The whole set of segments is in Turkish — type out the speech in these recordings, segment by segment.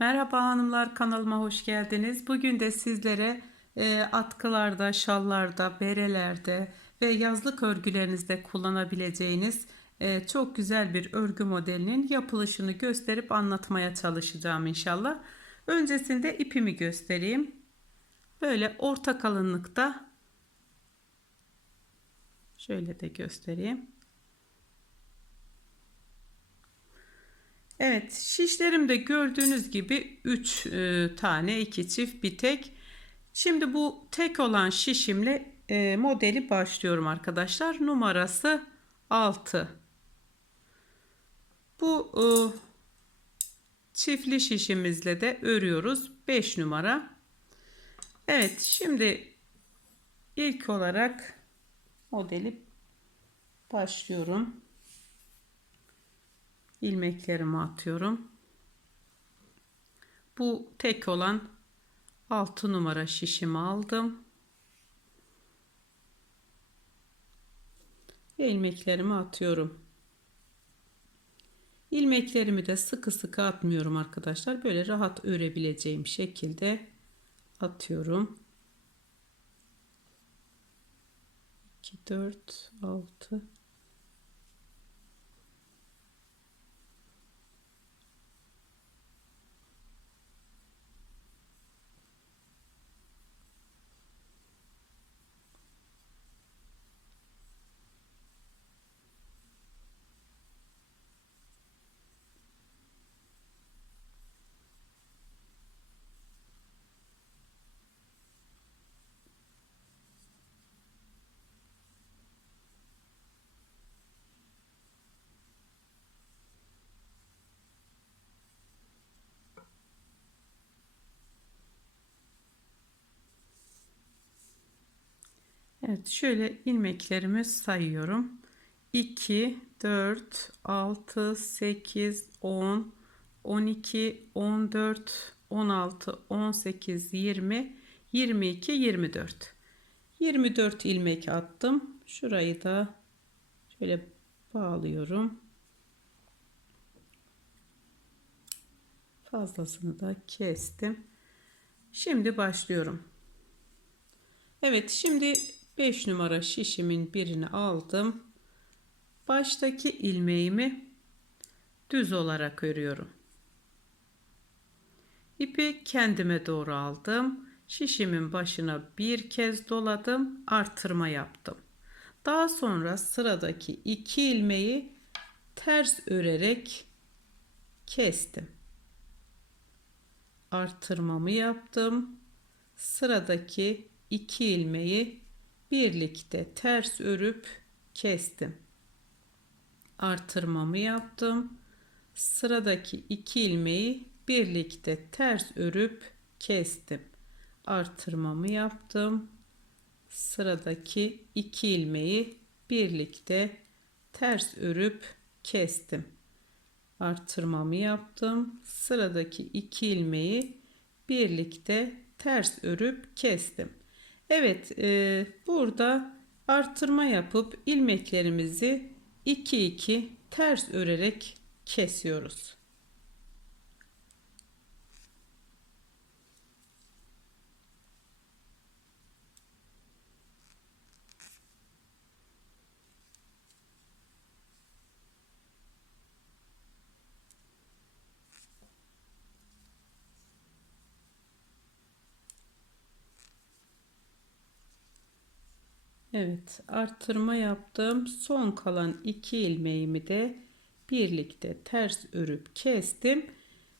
Merhaba hanımlar kanalıma hoş geldiniz. Bugün de sizlere e, atkılarda, şallarda, berelerde ve yazlık örgülerinizde kullanabileceğiniz e, çok güzel bir örgü modelinin yapılışını gösterip anlatmaya çalışacağım inşallah. Öncesinde ipimi göstereyim. Böyle orta kalınlıkta şöyle de göstereyim. Evet şişlerimde gördüğünüz gibi 3 e, tane 2 çift bir tek. Şimdi bu tek olan şişimle e, modeli başlıyorum arkadaşlar. Numarası 6. Bu e, çiftli şişimizle de örüyoruz. 5 numara. Evet şimdi ilk olarak modeli başlıyorum ilmeklerimi atıyorum. Bu tek olan 6 numara şişimi aldım. İlmeklerimi atıyorum. İlmeklerimi de sıkı sıkı atmıyorum arkadaşlar. Böyle rahat örebileceğim şekilde atıyorum. 2 4 6 Evet şöyle ilmeklerimi sayıyorum. 2, 4, 6, 8, 10, 12, 14, 16, 18, 20, 22, 24. 24 ilmek attım. Şurayı da şöyle bağlıyorum. Fazlasını da kestim. Şimdi başlıyorum. Evet şimdi 5 numara şişimin birini aldım. Baştaki ilmeğimi düz olarak örüyorum. İpi kendime doğru aldım. Şişimin başına bir kez doladım, artırma yaptım. Daha sonra sıradaki iki ilmeği ters örerek kestim. Artırmamı yaptım. Sıradaki iki ilmeği birlikte ters örüp kestim. Artırmamı yaptım. Sıradaki iki ilmeği birlikte ters örüp kestim. Artırmamı yaptım. Sıradaki iki ilmeği birlikte ters örüp kestim. Artırmamı yaptım. Sıradaki iki ilmeği birlikte ters örüp kestim. Evet e, burada artırma yapıp ilmeklerimizi 2 2 ters örerek kesiyoruz. Evet arttırma yaptım. Son kalan iki ilmeğimi de birlikte ters örüp kestim.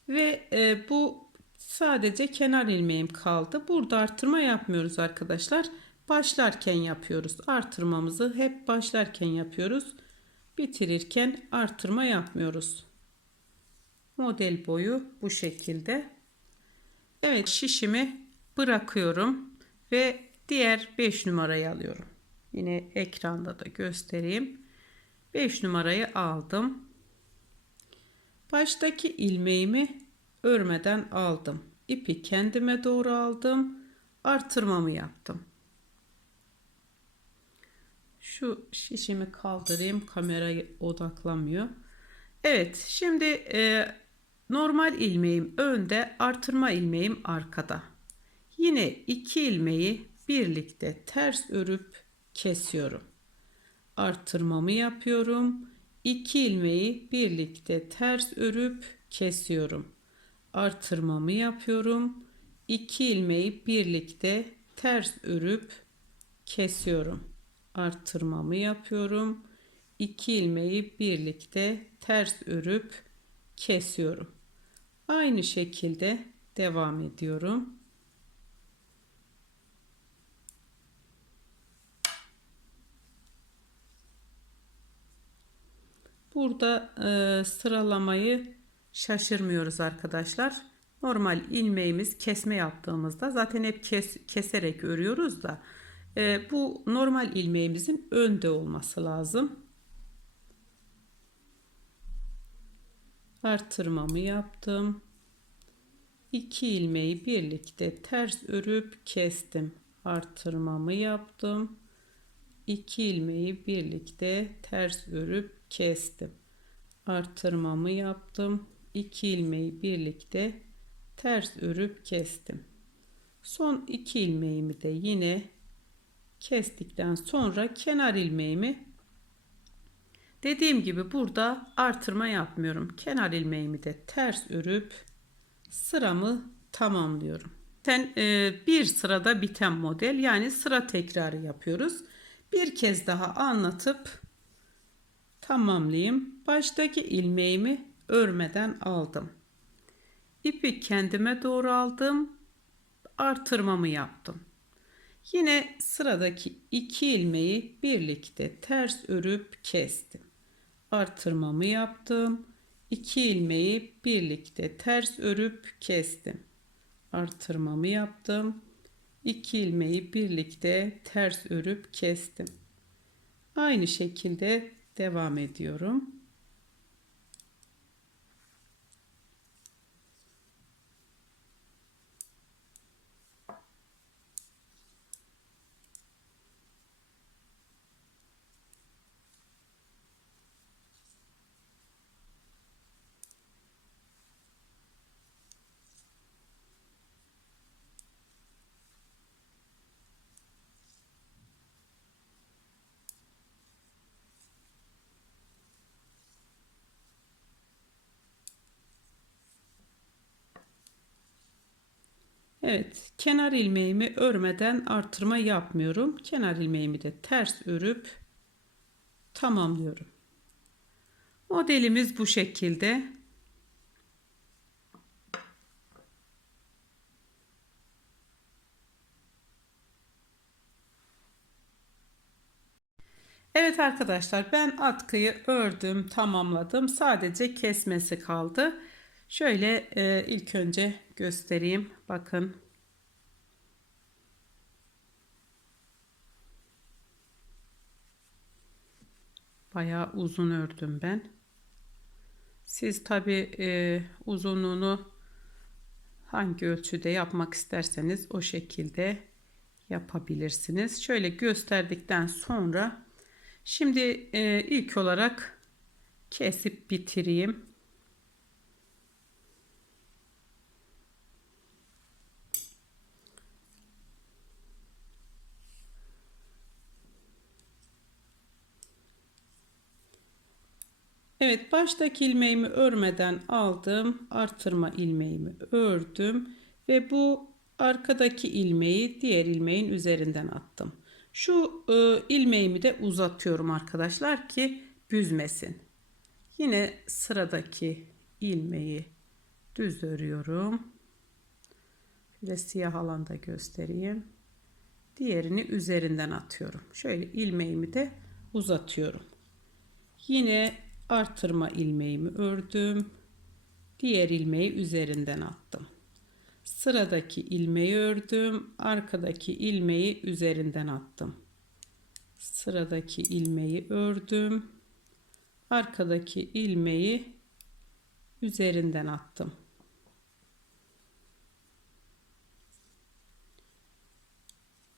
Ve e, bu sadece kenar ilmeğim kaldı. Burada arttırma yapmıyoruz arkadaşlar. Başlarken yapıyoruz. Artırmamızı hep başlarken yapıyoruz. Bitirirken artırma yapmıyoruz. Model boyu bu şekilde. Evet şişimi bırakıyorum ve diğer 5 numarayı alıyorum. Yine ekranda da göstereyim. 5 numarayı aldım. Baştaki ilmeğimi örmeden aldım. İpi kendime doğru aldım. Artırmamı yaptım. Şu şişimi kaldırayım. Kamerayı odaklamıyor. Evet şimdi e, Normal ilmeğim önde, artırma ilmeğim arkada. Yine iki ilmeği birlikte ters örüp kesiyorum. Artırmamı yapıyorum. İki ilmeği birlikte ters örüp kesiyorum. Artırmamı yapıyorum. İki ilmeği birlikte ters örüp kesiyorum. Artırmamı yapıyorum. İki ilmeği birlikte ters örüp kesiyorum. Aynı şekilde devam ediyorum. Burada e, sıralamayı şaşırmıyoruz arkadaşlar. Normal ilmeğimiz kesme yaptığımızda zaten hep kes, keserek örüyoruz da e, bu normal ilmeğimizin önde olması lazım. Artırmamı yaptım. İki ilmeği birlikte ters örüp kestim. Artırmamı yaptım. İki ilmeği birlikte ters örüp kestim. Artırmamı yaptım. İki ilmeği birlikte ters örüp kestim. Son iki ilmeğimi de yine kestikten sonra kenar ilmeğimi dediğim gibi burada artırma yapmıyorum. Kenar ilmeğimi de ters örüp sıramı tamamlıyorum. Sen e, bir sırada biten model yani sıra tekrarı yapıyoruz. Bir kez daha anlatıp tamamlayayım. Baştaki ilmeğimi örmeden aldım. İpi kendime doğru aldım. Artırmamı yaptım. Yine sıradaki iki ilmeği birlikte ters örüp kestim. Artırmamı yaptım. İki ilmeği birlikte ters örüp kestim. Artırmamı yaptım. İki ilmeği birlikte ters örüp kestim. Aynı şekilde devam ediyorum. Evet, kenar ilmeğimi örmeden artırma yapmıyorum. Kenar ilmeğimi de ters örüp tamamlıyorum. Modelimiz bu şekilde. Evet arkadaşlar ben atkıyı ördüm, tamamladım. Sadece kesmesi kaldı. Şöyle e, ilk önce göstereyim. Bakın. Bayağı uzun ördüm ben. Siz tabi e, uzunluğunu hangi ölçüde yapmak isterseniz o şekilde yapabilirsiniz. Şöyle gösterdikten sonra şimdi e, ilk olarak kesip bitireyim. Evet baştaki ilmeğimi örmeden aldım. Artırma ilmeğimi ördüm. Ve bu arkadaki ilmeği diğer ilmeğin üzerinden attım. Şu e, ilmeğimi de uzatıyorum arkadaşlar ki büzmesin. Yine sıradaki ilmeği düz örüyorum. Şöyle siyah alanda göstereyim. Diğerini üzerinden atıyorum. Şöyle ilmeğimi de uzatıyorum. Yine artırma ilmeğimi ördüm. Diğer ilmeği üzerinden attım. Sıradaki ilmeği ördüm. Arkadaki ilmeği üzerinden attım. Sıradaki ilmeği ördüm. Arkadaki ilmeği üzerinden attım.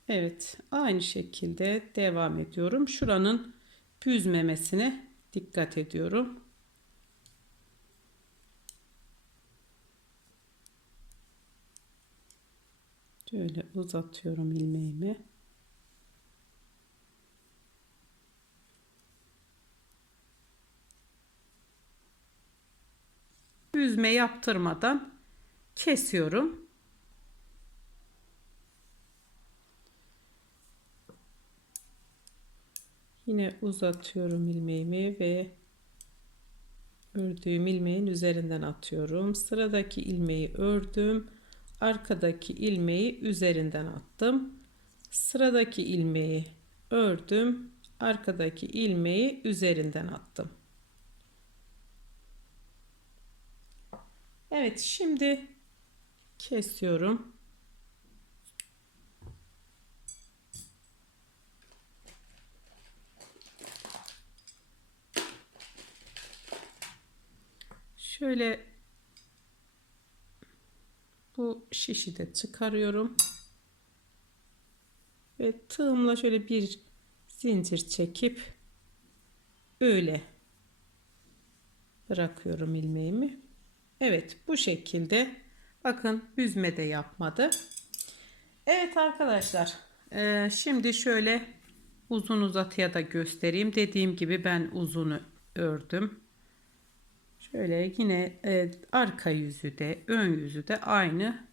Evet, aynı şekilde devam ediyorum. Şuranın büzmemesine dikkat ediyorum. Şöyle uzatıyorum ilmeğimi. Üzme yaptırmadan kesiyorum. Yine uzatıyorum ilmeğimi ve ördüğüm ilmeğin üzerinden atıyorum. Sıradaki ilmeği ördüm. Arkadaki ilmeği üzerinden attım. Sıradaki ilmeği ördüm. Arkadaki ilmeği üzerinden attım. Evet, şimdi kesiyorum. Şöyle bu şişi de çıkarıyorum. Ve tığımla şöyle bir zincir çekip öyle bırakıyorum ilmeğimi. Evet bu şekilde bakın büzme de yapmadı. Evet arkadaşlar e, şimdi şöyle uzun uzatıya da göstereyim. Dediğim gibi ben uzunu ördüm. Şöyle yine e, arka yüzü de ön yüzü de aynı